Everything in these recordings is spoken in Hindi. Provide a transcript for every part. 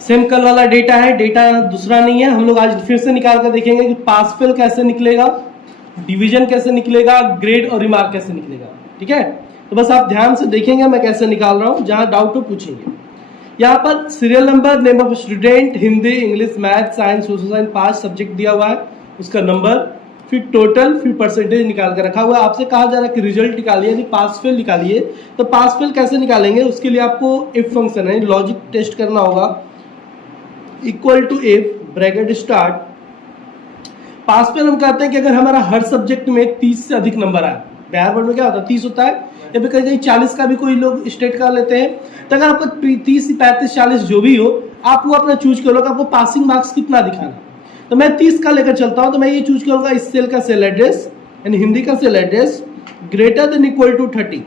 सेम कल वाला डेटा है, डेटा दूसरा नहीं है। हम लोग आज फिर से निकाल कर देखेंगे कि पास फेल कैसे निकलेगा, डिवीजन कैसे निकलेगा, ग्रेड और रिमार्क कैसे निकलेगा। ठीक है, तो बस आप ध्यान से देखेंगे मैं कैसे निकाल रहा हूं, जहां डाउट हो पूछेंगे। यहाँ पर serial number, name of student, Hindi, English, math, science, social science 5 subject दिया हुआ है, उसका नंबर, फिर टोटल, फिर परसेंटेज निकाल कर रखा हुआ है। आपसे कहा जा रहा है कि रिजल्ट निकालिए, यानी पास फेल निकालिए। तो पास फेल कैसे निकालेंगे, उसके लिए आपको इफ फंक्शन है, लॉजिक टेस्ट करना होगा। Equal to if, bracket start, pass fail हम कहते हैं कि अगर हमारा हर सब्जेक्ट में 30 से अधिक नंबर आए, बिहार बोर्ड में क्या होता है 30 होता है, या फिर कहीं 40 का भी कोई लोग स्टेट का लेते हैं। तो अगर आपको 30, 35, 40 जो भी हो, आप वो अपना चूज करो कि आपको पासिंग मार्क्स कितना दिखाना। तो मैं 30 का लेकर चलता हूं, तो मैं ये चूज करूंगा इस सेल का सेल एड्रेस, यानी हिंदी का cell address greater than equal to 30।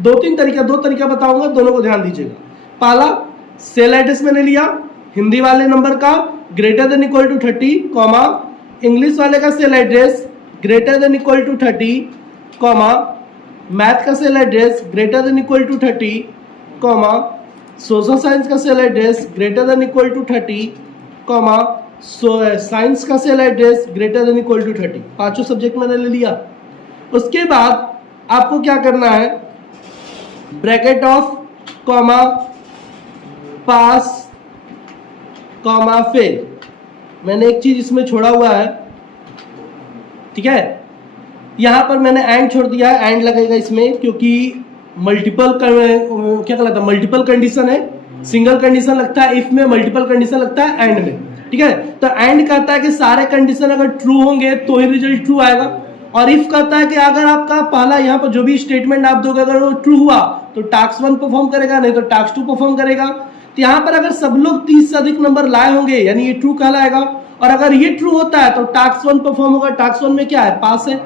दो तरीका बताऊंगा, दोनों को ध्यान दीजिएगा। पहला, सेल एड्रेस मैंने लिया हिंदी वाले नंबर का greater than equal to 30, comma English वाले का cell address greater than equal to 30, comma math का cell address greater than equal to 30, comma social science का cell address greater than equal to 30, comma science का cell address greater than equal to 30। पांचों सब्जेक्ट मैंने ले लिया। उसके बाद आपको क्या करना है, bracket of, comma pass, comma fail. मैंने एक चीज इसमें छोड़ा हुआ है, ठीक है, यहां पर मैंने एंड छोड़ दिया है, एंड लगेगा इसमें क्योंकि मल्टीपल क्या कहलाता है, मल्टीपल कंडीशन है। सिंगल कंडीशन लगता है इफ में, मल्टीपल कंडीशन लगता है एंड में। ठीक है, तो एंड कहता है कि सारे कंडीशन अगर ट्रू होंगे तो ही रिजल्ट ट्रू आएगा, और इफ कहता है कि अगर आपका पहला यहाँ पर जो भी स्टेटमेंट आप दोगे अगर वो ट्रू हुआ तो टास्क 1 परफॉर्म करेगा, नहीं तो टास्क 2 परफॉर्म करेगा। तो यहाँ पर अगर सब लोग 30 से अधिक नंबर लाए होंगे यानी ये ट्रू कहलाएगा, और अगर ये ट्रू होता है तो टास्क 1 परफॉर्म होगा, टास्क 1 में क्या है, पास है,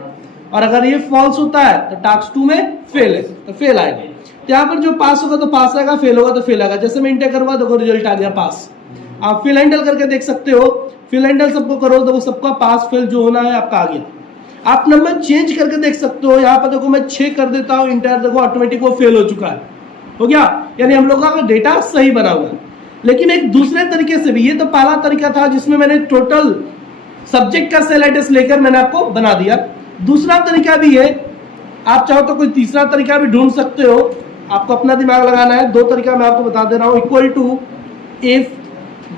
और अगर ये फॉल्स होता है तो टास्क 2 में फेल है, तो फेल आएगा। तो यहाँ पर जो पास होगा तो पास आएगा, फेल होगा तो फेल आएगा। जैसे मैं इंटर करूंगा देखो रिजल्ट आ गया पास। आप फिल हैंडल करके देख सकते हो, फिल हैंडल सबको करो तो सबका पास फेल जो होना है आपका आ गया। आप नंबर चेंज करके देख सकते हो, यहाँ पर देखो मैं 6 कर देता हूँ, इंटर देखो ऑटोमेटिक वो फेल हो चुका है, हो गया, यानी हम लोगों का डेटा सही बना हुआ है। लेकिन एक दूसरे तरीके से भी, ये तो पहला तरीका था जिसमें मैंने टोटल सब्जेक्ट का सेल एड्रेस लेकर मैंने आपको बना दिया। दूसरा तरीका भी है, आप चाहो तो कोई तीसरा तरीका भी ढूंढ सकते हो, आपको अपना दिमाग लगाना है। 2 तरीका मैं आपको बता दे रहा हूं। Equal to if,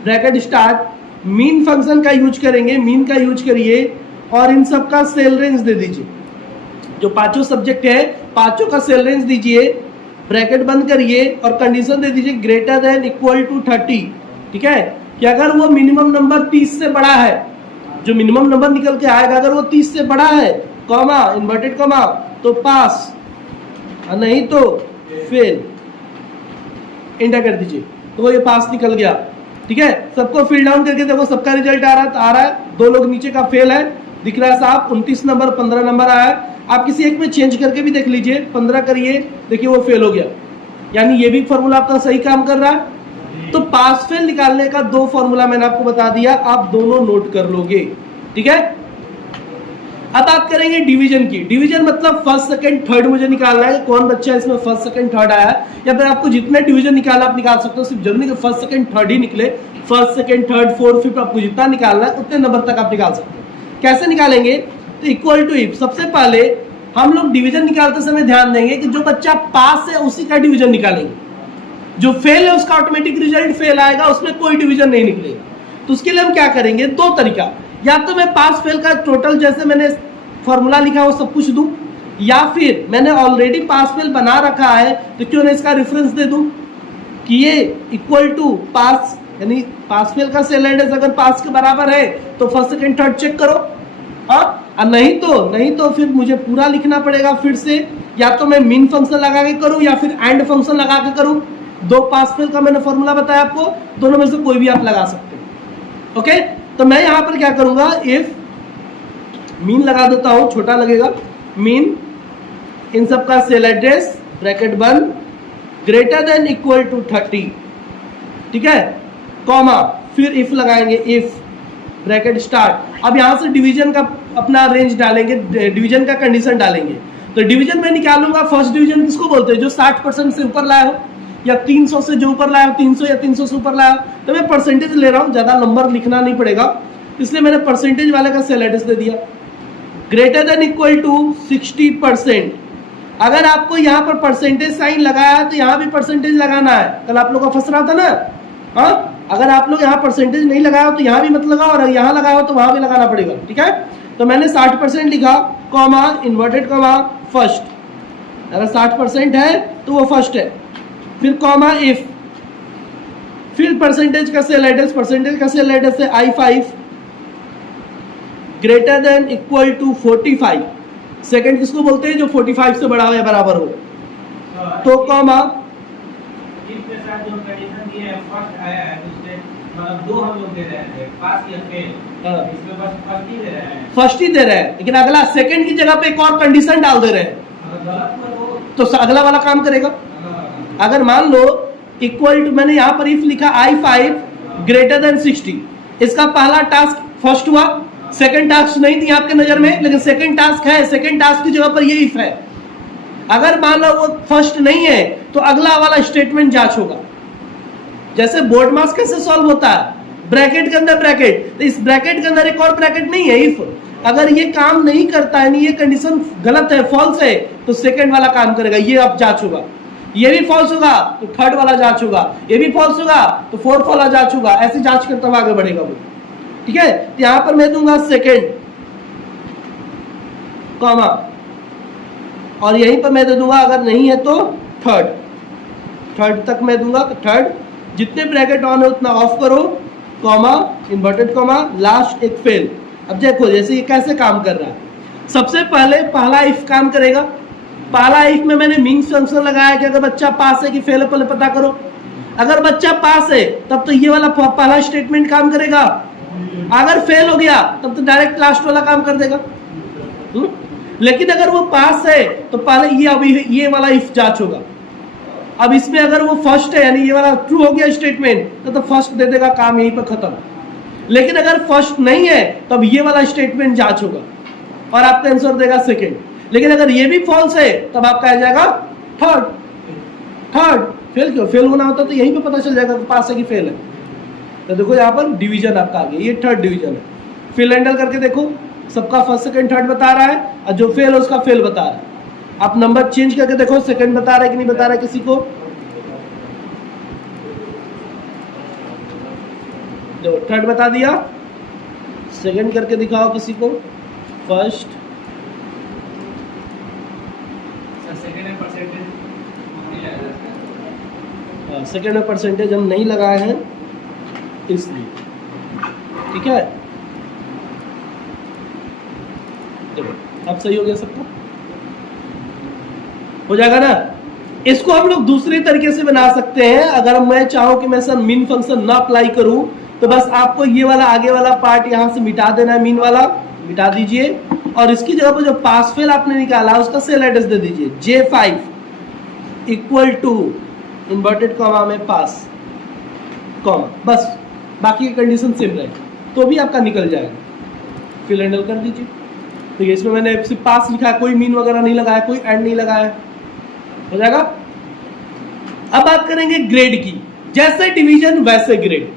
bracket start, mean function का यूज करेंगे, मीन का यूज करिए और इन सब का सेल रेंज दे दीजिए। जो पांचों सब्जेक्ट है पांचों का सेल रेंज दीजिए, ब्रैकेट बंद करिए और कंडीशन दे दीजिए ग्रेटर देन इक्वल टू 30। ठीक है, कि अगर वो मिनिमम नंबर 30 से बड़ा है, जो मिनिमम नंबर निकल के आएगा अगर वो 30 से बड़ा है, कॉमा इन्वर्टेड कॉमा, तो पास, नहीं तो फेल। एंटर कर दीजिए तो ये पास निकल गया। ठीक है, सबको फिल डाउन करके देखो सबका रिजल्ट आ रहा है। 2 लोग नीचे का फेल है, दिख रहा है साफ, 29 नंबर 15 नंबर आया है। आप किसी एक में चेंज करके भी देख लीजिए, 15 करिए, देखिए वो फेल हो गया, यानी ये भी फॉर्मूला आपका सही काम कर रहा है। तो पास फेल निकालने का 2 फॉर्मूला मैंने आपको बता दिया, आप दोनों नोट कर लोगे। ठीक है, अब बात करेंगे डिवीजन की। डिवीजन मतलब फर्स्ट सेकंड थर्ड मुझे निकालना है, कौन बच्चा इसमें फर्स्ट सेकंड थर्ड आया है, या फिर आपको जितने डिवीजन निकालना आप निकाल सकते हो, सिर्फ जल्दी फर्स्ट सेकंड थर्ड ही निकले। First second third fourth fifth आपको जितना निकालना है उतने नंबर तक आप निकाल सकते हो। कैसे निकालेंगे, तो इक्वल टू इफ, सबसे पहले हम लोग डिवीजन निकालते समय ध्यान देंगे कि जो बच्चा पास है उसी का डिवीजन निकालेंगे, जो फेल है उसका ऑटोमेटिक रिजल्ट फेल आएगा, उसमें कोई डिवीजन नहीं निकलेगा। तो उसके लिए हम क्या करेंगे, 2 तरीका, या तो मैं पास फेल का टोटल जैसे मैंने फॉर्मूला लिखा है वो सब कुछ दूं, या फिर मैंने ऑलरेडी पास फेल बना रखा है तो क्यों ना इसका रेफरेंस दे दूं कि ये इक्वल टू पास, यानी पास फेल का सेल एड्रेस अगर पास के बराबर है तो फर्स्ट सेकंड थर्ड चेक करो। और नहीं तो फिर मुझे पूरा लिखना पड़ेगा फिर से, या तो मैं मीन फंक्शन लगा के करूं या फिर एंड फंक्शन लगा के करूं। 2 पास फेल का मैंने फॉर्मूला बताया आपको, दोनों में से कोई भी आप लगा सकते हो। ओके, तो मैं यहां पर क्या करूंगा, इफ मीन लगा देता हूं, छोटा लगेगा, मीन इन सब का सेल एड्रेस ब्रैकेट बंद ग्रेटर देन इक्वल टू 30। ठीक है, कॉमा, फिर इफ लगाएंगे, इफ ब्रैकेट स्टार्ट। अब यहां से डिवीजन का अपना रेंज डालेंगे, डिवीजन का कंडीशन डालेंगे। तो डिवीजन में निकालूंगा, फर्स्ट डिवीजन किसको बोलते हैं, जो 60% से ऊपर लाए हो। या 300 से जो ऊपर लाया 300 या 300 से ऊपर लाया, तो मैं परसेंटेज ले रहा हूँ, ज़्यादा नंबर लिखना नहीं पड़ेगा, इसलिए मैंने परसेंटेज वाले का सेल एड्रेस दे दिया। Greater than equal to 60%। अगर आपको यहाँ पर परसेंटेज साइन लगाया तो यहाँ भी परसेंटेज लगाना है। कल आप लोग का फंस रहा था ना, हाँ, अगर आप लोग यहाँ परसेंटेज नहीं लगाया तो यहाँ भी मत लगाओ, और यहाँ लगाओ तो वहां भी लगाना पड़ेगा, ठीक है। तो मैंने 60% लिखा, कॉमा, इन्वर्टेड कॉमा, फर्स्ट। अगर 60% है तो वो फर्स्ट है, फिर कॉमा इफ, फिर परसेंटेज का सेल एड्रेस, परसेंटेज का सेल एड्रेस है I5 greater than equal to 45। Second किसको बोलते हैं, जो 45 से बड़ा हो या बराबर हो, तो कॉमा, फर्स्ट ही दे रहे हैं, लेकिन अगला सेकंड की जगह पे एक और कंडीशन डाल दे रहे हैं, तो अगला वाला काम करेगा। अगर मान लो इक्वल टू, मैंने यहाँ पर इफ लिखा I5 ग्रेटर देन 60, इसका पहला टास्क फर्स्ट हुआ, सेकंड टास्क नहीं थी आपके नजर में, लेकिन सेकंड टास्क है, सेकंड टास्क की जगह पर ये इफ है। अगर मान लो वो फर्स्ट नहीं है तो अगला वाला स्टेटमेंट जांच होगा। जैसे बोर्ड मास कैसे सॉल्व होता है, ब्रैकेट के अंदर ब्रैकेट, तो इस ब्रैकेट के अंदर एक और ब्रैकेट नहीं है, इफ। अगर ये काम नहीं करता है, ये कंडीशन गलत है, फॉल्स है, तो सेकंड वाला काम करेगा, ये अब जांच होगा। ये भी फॉल्स होगा तो थर्ड वाला जांच होगा, ये भी फॉल्स होगा तो फोर्थ वाला जांच होगा, ऐसे जांच करता हुआ आगे बढ़ेगा वो, ठीक है। तो यहां पर मैं दूंगा सेकंड कॉमा, और यहीं पर मैं दे दूंगा, अगर नहीं है तो थर्ड तक मैं दूंगा, तो थर्ड। जितने ब्रैकेट ऑन है उतना ऑफ करो, कॉमा, इन्वर्टेड कॉमा, लास्ट एक फेल। अब देखो जैसे ये कैसे काम कर रहा है। सबसे पहले पहला इफ काम करेगा। पहला इफ में मैंने मीन्स फंक्शन लगाया कि अगर बच्चा पास है कि फेल है, पहले पता करो। अगर बच्चा पास है तब तो ये वाला पहला स्टेटमेंट काम करेगा, अगर फेल हो गया तब तो डायरेक्ट लास्ट वाला काम कर देगा। लेकिन अगर वो पास है तो पहले ये वाला इफ जांच होगा। अब इसमें अगर वो फर्स्ट है, यानी ये वाला ट्रू हो गया स्टेटमेंट, तो फर्स्ट दे देगा, काम यहीं पर खत्म। लेकिन अगर फर्स्ट नहीं है तब ये वाला स्टेटमेंट जांच होगा और आपका आंसर देगा सेकंड। लेकिन अगर ये भी फॉल्स है तब आपका आ जाएगा थर्ड। फेल क्यों, फेल होना होता तो यहीं पे पता चल जाएगा पास है कि फेल है। तो देखो यहाँ पर डिवीजन आपका आ गया, ये थर्ड डिवीजन है। फिल हैंडल करके देखो, सबका फर्स्ट सेकंड थर्ड बता रहा है, और जो फेल है उसका फेल बता रहा है। आप नंबर चेंज करके देखो, सेकंड बता रहा है कि नहीं बता रहा है किसी को। जो थर्ड बता दिया, सेकंड करके दिखाओ किसी को, फर्स्ट। सेकंड में परसेंटेज हम नहीं लगाए हैं इसलिए, ठीक है। देखो अब सही हो गया सबका, हो जाएगा ना। इसको हम लोग दूसरी तरीके से बना सकते हैं। अगर मैं चाहूं कि मैं सर मीन फंक्शन ना अप्लाई करूं, तो बस आपको ये वाला आगे वाला पार्ट यहां से मिटा देना है, मीन वाला मिटा दीजिए, और इसकी जगह पर जो पास फेल आपने निकाला उसका सेल एड्रेस दे दीजिए, J5 equal to inverted comma में पास कॉमा, बस बाकी की कंडीशन सेम रहे तो भी आपका निकल जाएगा। फिल हैंडल कर दीजिए। ठीक है, इसमें मैंने सिर्फ पास लिखा है, कोई मीन वगैरह नहीं लगाया, कोई एंड नहीं लगाया, हो जाएगा। अब बात करेंगे ग्रेड की। जैसे डिवीजन वैसे ग्रेड,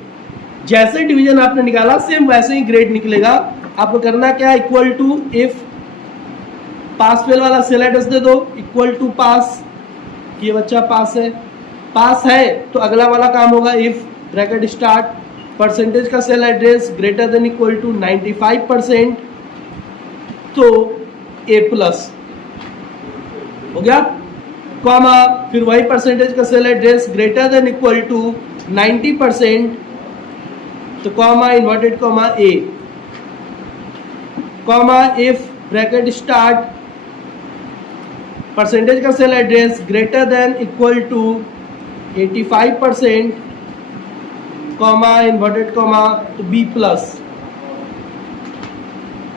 जैसे डिवीजन आपने निकाला सेम वैसे ही ग्रेड निकलेगा। आपको करना क्या है, equal to if pass fail वाला सेल एड्रेस दे दो, इक्वल टू पास, ये बच्चा पास है तो अगला वाला काम होगा इफ ब्रैकेट स्टार्ट परसेंटेज का cell address greater than equal to 95%, तो A प्लस हो गया, कॉमा, फिर वही परसेंटेज का cell address greater than equal to 90%, तो comma, inverted comma A, comma, if bracket start percentage का cell address greater than equal to 85%, comma, inverted comma, तो B प्लस,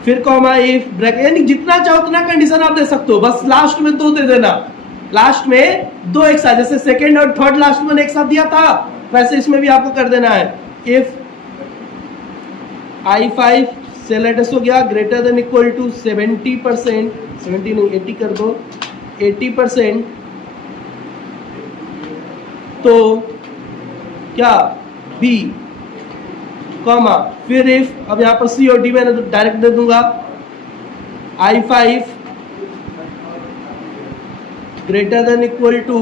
फिर कॉमा इफ ब्रैकेट, यानी जितना चाहो उतना कंडीशन आप दे सकते हो, बस लास्ट में 2 दे देना। लास्ट में 2 एक साथ, जैसे सेकंड और थर्ड लास्ट में एक साथ दिया था, वैसे इसमें भी आपको कर देना है। इफ I5 सेल एड्रेस हो गया ग्रेटर देन इक्वल टू 70%, 70 नहीं 80 कर दो, 80%, तो क्या बी कॉमा फिर इफ, अब यहाँ पर सी और डी मैंने तो डायरेक्ट दे दूंगा, I5 greater than equal to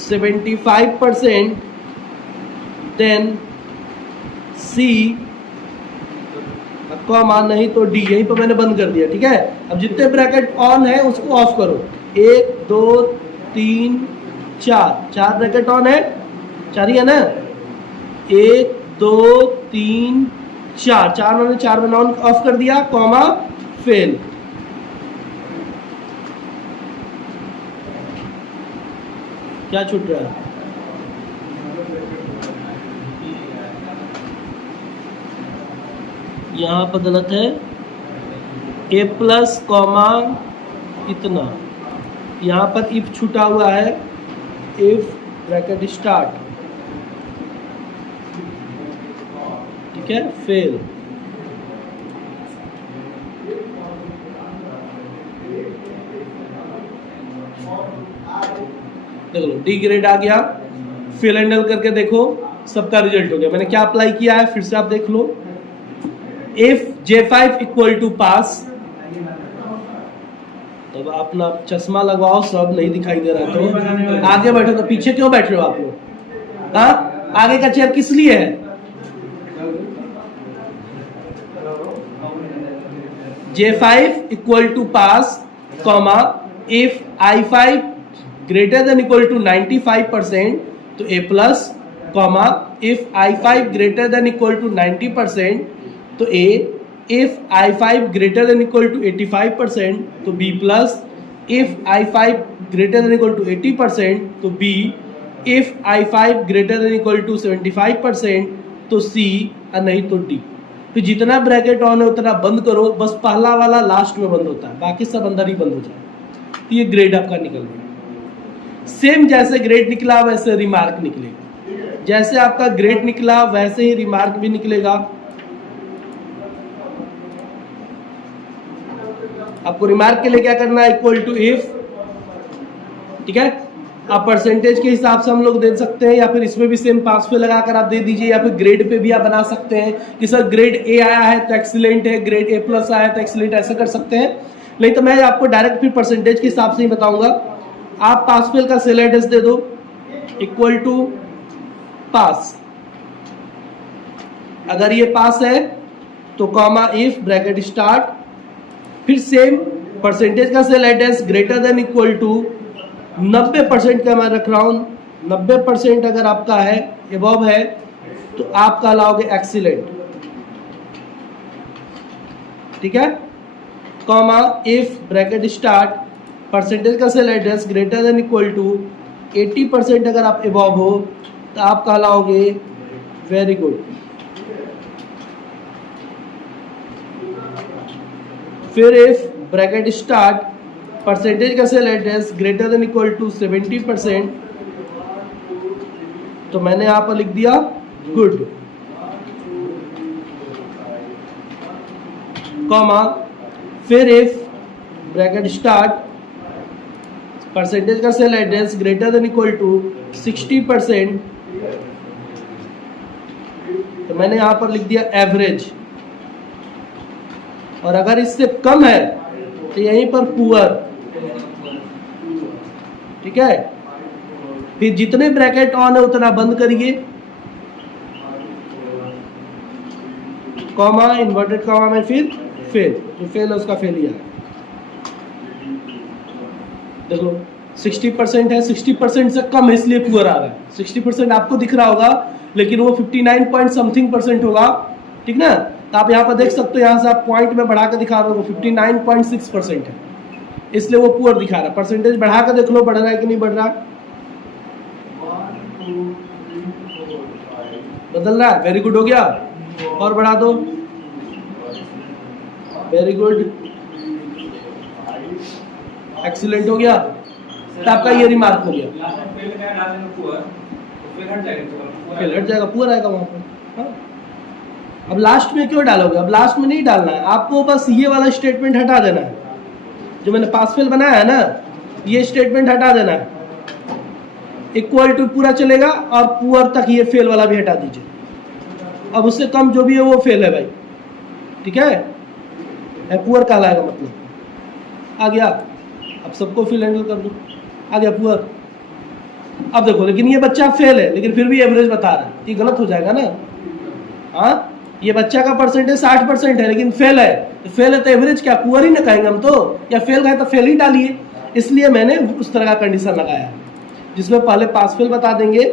75%, then C comma नहीं तो डी, यहीं पर मैंने बंद कर दिया। ठीक है, अब जितने ब्रैकेट ऑन है उसको ऑफ करो, 1 2 3 4 ब्रैकेट ऑन है, 4 ही है ना, 1 2 3 4 मैंने ऑन ऑफ कर दिया, कॉमा फेल। क्या छूट रहा है? यहाँ पर गलत है, ए प्लस कॉमा इतना, यहाँ पर इफ छूटा हुआ है, इफ ब्रैकेट स्टार्ट, ठीक है, फेल। देख लो डी ग्रेड आ गया, फिल हैंडल करके देखो सबका रिजल्ट हो गया। मैंने क्या अप्लाई किया है फिर से आप देख लो, इफ J5 इक्वल टू पास, तब अपना चश्मा लगवाओ, सब नहीं दिखाई दे रहा तो आगे बैठो, तो पीछे क्यों बैठ रहे हो आप लोग? हाँ, आगे का चेयर किस लिए है? J5 equal to pass comma if I5 greater than equal to 95%, तो A plus, comma if I5 greater than equal to 90%, तो A, if I5 greater than equal to 85%, तो B plus, if I5 greater than equal to 80%, तो B, if I5 greater than equal to 75%, तो C, और नहीं तो D। फिर जितना ब्रैकेट ऑन है उतना बंद करो, बस पहला वाला लास्ट में बंद होता है, बाकी सब अंदर ही बंद हो जाए। तो ये ग्रेड आपका निकल गया। सेम जैसे ग्रेड निकला वैसे रिमार्क निकलेगा, जैसे आपका ग्रेड निकला वैसे ही रिमार्क भी निकलेगा। आपको रिमार्क के लिए क्या करना है, इक्वल टू इफ, ठीक है। आप परसेंटेज के हिसाब से हम लोग दे सकते हैं, या फिर इसमें भी सेम पास पे लगाकर आप दे दीजिए, या फिर ग्रेड पे भी आप बना सकते हैं कि सर ग्रेड ए आया है तो एक्सीलेंट है, ग्रेड ए प्लस आया है तो एक्सीलेंट, ऐसा कर सकते हैं। नहीं तो मैं आपको डायरेक्ट फिर परसेंटेज के हिसाब से ही बताऊंगा। आप पास फेल का सेल एड्रेस दे दो, इक्वल टू पास, अगर ये पास है तो कॉमा इफ ब्रैकेट स्टार्ट, फिर सेम परसेंटेज का cell address greater than equal to 90% का मैं रख रहा हूं, 90% अगर आपका है, एबव है, तो आप कहलाओगे एक्सीलेंट, ठीक है। Comma if bracket start, percentage का cell address greater than equal to 80% अगर आप एबव हो तो आप कहलाओगे वेरी गुड। फिर इफ ब्रैकेट स्टार्ट, परसेंटेज का cell address greater than equal to 70%, तो मैंने यहां पर लिख दिया गुड, कॉमा फिर इफ ब्रैकेट स्टार्ट, परसेंटेज का cell address greater than equal to 60%, तो मैंने यहां पर लिख दिया एवरेज, और अगर इससे कम है तो यहीं पर पुअर, ठीक है। फिर जितने ब्रैकेट ऑन है उतना बंद करिए, कॉमा इन्वर्टेड कॉमा में फिर फेल, जो फेल है उसका फेल ही है। देखो 60% है, 60% से कम है इसलिए पुअर आ रहा है। 60% आपको दिख रहा होगा लेकिन वो 59 पॉइंट समथिंग परसेंट होगा, ठीक ना। तो आप यहाँ पर देख सकते हो, यहाँ से आप पॉइंट में बढ़ा कर दिखा रहे हो, 59.6% है, इसलिए वो पुअर दिखा रहा है। परसेंटेज बढ़ा कर देख लो बढ़ रहा है कि नहीं बढ़ रहा, बदल रहा है, वेरी गुड हो गया। और बढ़ा दो, वेरी गुड, एक्सीलेंट हो गया। तो आपका ये रिमार्क हो गया, फेल हट जाएगा, पुअर आएगा वहां पर। हाँ? अब लास्ट में क्यों डालोगे, अब लास्ट में नहीं डालना है आपको, बस ये वाला स्टेटमेंट हटा देना है, जो मैंने पास फेल बनाया है ना, ये स्टेटमेंट हटा देना है। इक्वल टू पूरा चलेगा और पुअर तक ये फेल वाला भी हटा दीजिए। अब उससे कम जो भी है वो फेल है भाई, ठीक है, पुअर कहलाएगा मतलब। आ गया, अब सबको फिल हैंडल कर दो, आ गया पुअर। अब देखो, लेकिन ये बच्चा फेल है लेकिन फिर भी एवरेज बता रहा है, ये गलत हो जाएगा ना। हाँ, ये बच्चा का परसेंटेज 60% है लेकिन फेल है, तो फेल है तो एवरेज क्या पुअर ही ना कहेंगे हम तो, या फेल है तो फेल ही डालिए। इसलिए मैंने उस तरह का कंडीशन लगाया है जिसमें पहले पास फेल बता देंगे,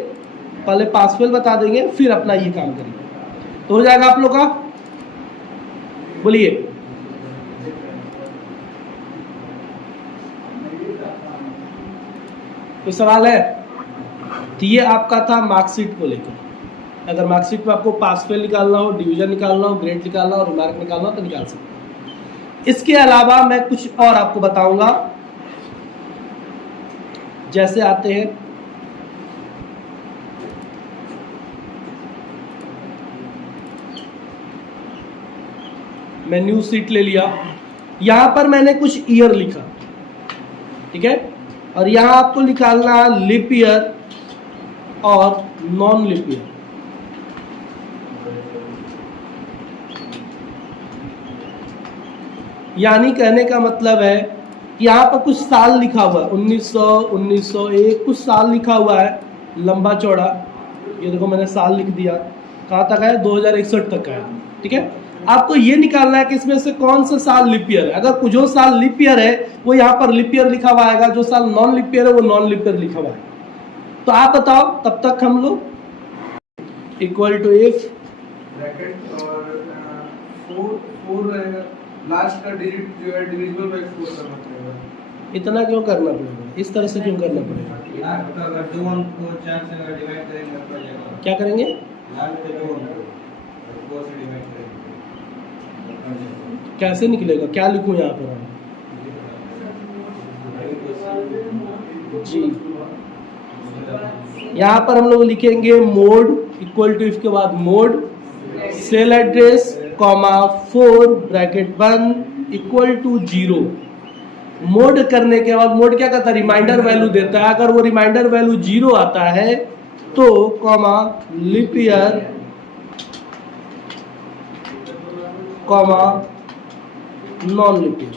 पहले पास फेल बता देंगे, फिर अपना ये काम करेंगे, तो हो जाएगा आप लोग का। बोलिए, कोई सवाल है? तो ये आपका था मार्कशीट को लेकर। अगर मार्कशीट में आपको पास फेल निकालना हो, डिवीजन निकालना हो, ग्रेड निकालना हो, रिमार्क निकालना हो तो निकाल सकते। इसके अलावा मैं कुछ और आपको बताऊंगा, जैसे आते हैं मैं न्यू सीट ले लिया, यहां पर मैंने कुछ ईयर लिखा, ठीक है, और यहां आपको निकालना लिप ईयर और नॉन लिप ईयर। यानी कहने का मतलब है कि यहाँ पर कुछ साल लिखा हुआ है, 1900, 1901 कुछ साल लिखा हुआ है लंबा चौड़ा। ये देखो मैंने साल लिख दिया, कहाँ तक है? 2061 तक है, ठीक है। आपको ये निकालना है कि इसमें से कौन सा साल लिप ईयर है। अगर जो साल लिप ईयर है वो यहाँ पर लिप ईयर लिखा हुआ आएगा, जो साल नॉन लिप ईयर है वो नॉन लिप ईयर लिखा हुआ है। तो आप बताओ, तब तक हम लोग इक्वल टू इफ ब्रैकेट और 4 रहेगा, लास्ट का डिजिट जो है डिविजिबल बाय 4 करना पड़ेगा। इतना क्यों करना पड़ेगा? इस तरह से क्यों करना पड़ेगा? अगर 2 को 4 से अगर डिवाइड करेंगे तो आ जाएगा। क्या करेंगे? लास्ट पे 2 को 4 से डिवाइड करेंगे। कैसे निकलेगा? क्या लिखूं यहाँ पर हम? जी, यहाँ पर हम लोग लिखेंगे मोड इक्वल टू इफ के बाद mod cell address comma 4 bracket 1 equal to 0। Mod करने के बाद मोड क्या करता है? रिमाइंडर वैल्यू देता है। अगर वो रिमाइंडर वैल्यू 0 आता है तो comma leap year comma non leap year.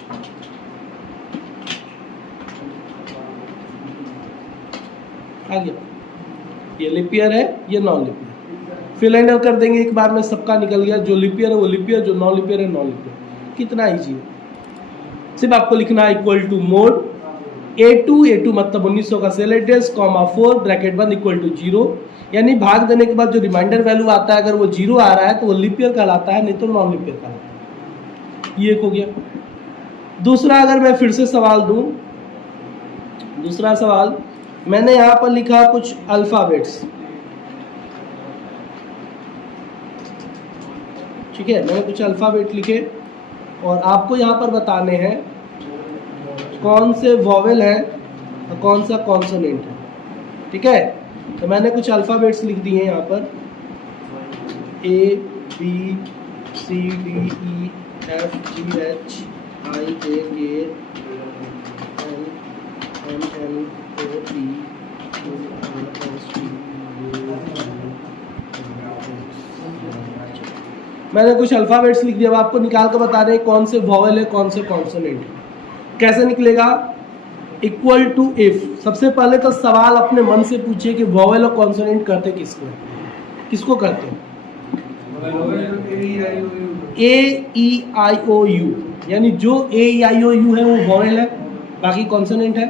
आ गया, ये लिप ईयर है, ये non leap year. Fill end कर देंगे एक बार में, सबका निकल गया। जो लिप ईयर है वो लिप ईयर, जो नॉन लिप ईयर है नॉन लिप ईयर। कितना इजी है, सिर्फ आपको लिखना है इक्वल टू मोड A2 मतलब 1900 का cell address comma 4 bracket 1 equal to 0। यानी भाग देने के बाद जो रिमाइंडर वैल्यू आता है अगर वो 0 आ रहा है तो वो लिप ईयर कहलाता है, नहीं तो नॉन लिप ईयर कहलाता है। ये एक हो गया। दूसरा अगर मैं फिर से सवाल दूं, दूसरा सवाल मैंने यहाँ पर लिखा कुछ अल्फाबेट्स, ठीक है, मैंने कुछ अल्फाबेट लिखे और आपको यहाँ पर बताने हैं कौन से वॉवेल है और कौन सा कॉन्सोनेंट है, ठीक है। तो मैंने कुछ अल्फाबेट्स लिख दिए हैं यहाँ पर, A B C D E F G H I J K L M N O P Q R S T U मैंने कुछ अल्फाबेट्स लिख दिया। अब आपको निकाल कर बता रहे हैं कौन से वॉवेल है कौन से कॉन्सोनेंट है। कैसे निकलेगा? Equal to if. सबसे पहले तो सवाल अपने मन से पूछिए कि वॉवेल और कॉन्सोनेंट करते किसको, किसको करते हैं? A-E-I-O-U, यानी जो A-E-I-O-U है वो वॉवेल है, बाकी कॉन्सोनेंट है।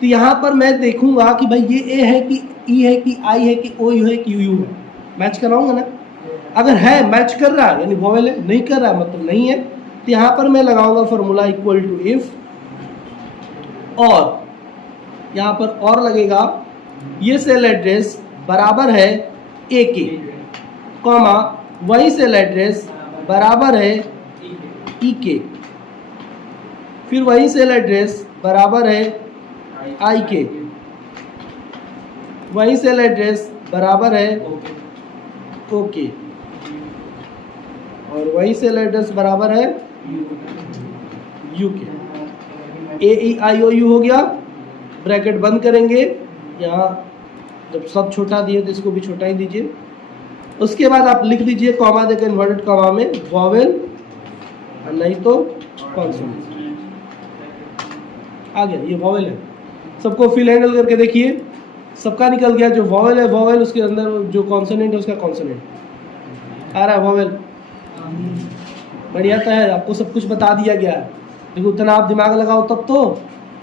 तो यहाँ पर मैं देखूंगा कि भाई ये A है कि E है कि I है कि O-U है कि U है, मैच कराऊंगा ना। अगर है मैच कर रहा है यानी वॉवेल है, नहीं कर रहा है मतलब नहीं है। तो यहाँ पर मैं लगाऊंगा फॉर्मूला इक्वल टू इफ, और यहाँ पर और लगेगा ये सेल एड्रेस बराबर है ए के, कॉमा वही सेल एड्रेस बराबर है ई के, फिर वही सेल एड्रेस बराबर है आई के, वही सेल एड्रेस बराबर है ओके, और वही सेल एड्रेस बराबर है यू के। A-E-I-O-U हो गया, ब्रैकेट बंद करेंगे, यहाँ जब सब छोटा दिए तो इसको भी छोटा ही दीजिए। उसके बाद आप लिख दीजिए कॉमा देकर इन्वर्टेड कॉमा में वॉवेल और नहीं तो कॉन्सोनेंट। आ गया, ये वॉवेल है। सबको फिल हैंडल करके देखिए, सबका निकल गया। जो वॉवेल है वॉवेल, उसके अंदर जो कॉन्सोनेंट है उसका कॉन्सोनेंट आ रहा है वॉवेल। बढ़िया तो है, आपको सब कुछ बता दिया गया है। देखो उतना आप दिमाग लगाओ तब तो।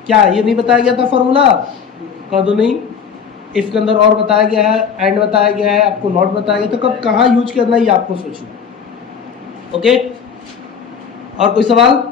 क्या ये नहीं बताया गया था फॉर्मूला? कर दो नहीं। इफ के अंदर और बताया गया है, एंड बताया गया है, आपको नॉट बताया गया, तो कब कहाँ यूज करना है ये आपको सोचिए। ओके, और कोई सवाल?